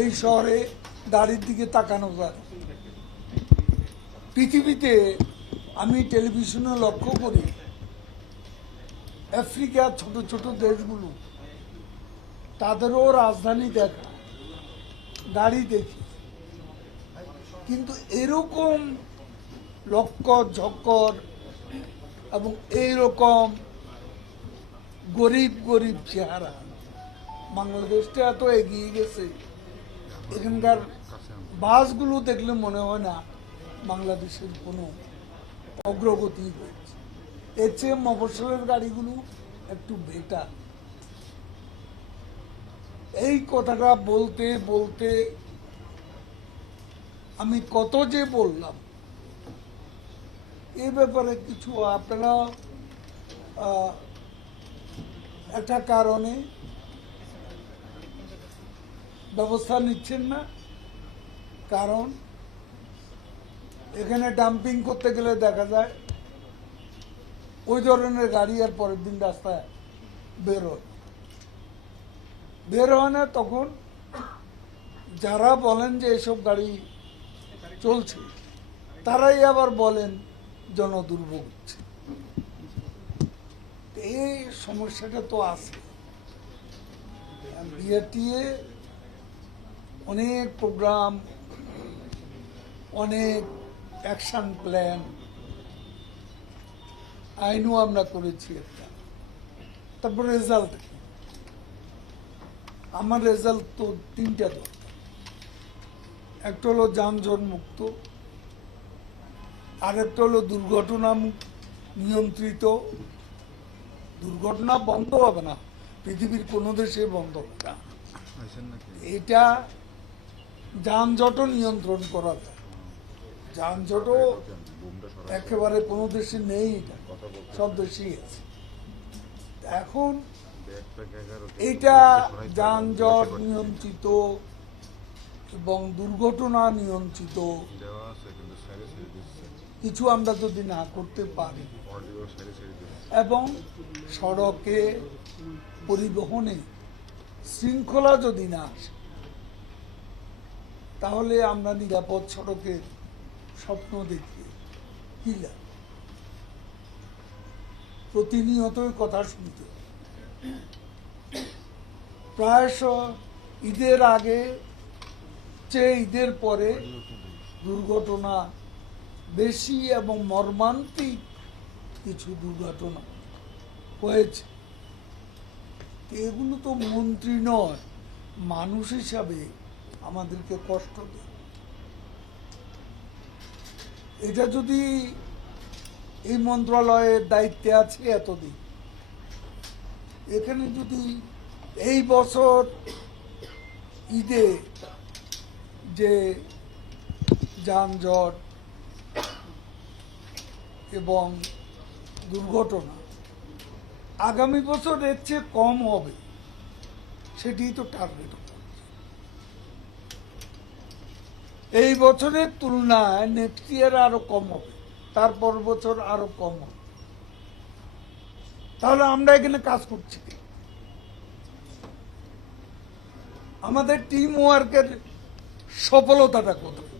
এই শহরে দাড়ির দিকে তাকানো যায়। পৃথিবীতে আমি টেলিভিশনে লক্ষ্য করি আফ্রিকার ছোট ছোট দেশগুলো তাদেরও রাজধানী দেখা গাড়ি দেখি, কিন্তু এরকম লক্কর ঝক্কর এবং এইরকম গরিব গরিব চেহারা, বাংলাদেশটা এত এগিয়ে গেছে, এখানকার বাসগুলো দেখলে মনে হয় না বাংলাদেশের কোনো অগ্রগতি হয়েছে। এর চেয়ে মফস্বলের গাড়িগুলো একটু বেটার। এই কথাটা বলতে বলতে আমি কত যে বললাম। এই ব্যাপারে কিছু আপনারা একটা কারণে ব্যবস্থা নিচ্ছেন না, কারণ এখানে ডাম্পিং করতে গেলে দেখা যায় ওই ধরনের গাড়ি আর পরের দিন রাস্তায় বের হয় না। তখন যারা বলেন যে এসব গাড়ি চলছে তারাই আবার বলেন জনদুর্ভোগ হচ্ছে। এই সমস্যাটা তো আছে। বিআরটিএ অনেক প্রোগ্রাম, অনেক অ্যাকশন প্ল্যান, আইনও আমরা করেছি একটা। তারপর রেজাল্ট, আমার রেজাল্ট তো তিনটা দরকার। একটা হলো যানজট মুক্ত, আরেকটা হলো দুর্ঘটনা নিয়ন্ত্রিত। দুর্ঘটনা বন্ধ হবে না, পৃথিবীর কোনো দেশে বন্ধ হবে না। এটা যানজটও নিয়ন্ত্রণ করা যায়। যানজটও একেবারে কোনো দেশে নেই, সব দেশেই আছে। এখন এটা যানজট নিয়ন্ত্রিত এবং দুর্ঘটনা নিয়ন্ত্রিত কিছু আমরা যদি না করতে পারি এবং সড়কে পরিবহনে শৃঙ্খলা যদি না আসে, তাহলে আমরা নিরাপদ সড়কের স্বপ্ন দেখি কি লাভ? প্রতিনিয়তই কথা শুনতে প্রায়শ ঈদের আগে চেয়ে ঈদের পরে দুর্ঘটনা বেশি এবং মর্মান্তিক কিছু দুর্ঘটনা হয়েছে। এগুলো তো মন্ত্রী নয়, মানুষ হিসাবে আমাদেরকে কষ্ট দেয়। এটা যদি এই মন্ত্রণালয়ের দায়িত্বে আছে এতদিন, এখানে যদি এই বছর ঈদে যে যানজট এবং দুর্ঘটনা আগামী বছর এর চেয়ে কম হবে, সেটি তো টার্গেট। এই বছরের তুলনায় নেক্সট ইয়ার আরো কম হবে, তারপর বছর আরো কম হবে। তাহলে আমরা এখানে কাজ করছি, আমাদের টিম ওয়ার্কের সফলতাটা কোথায়?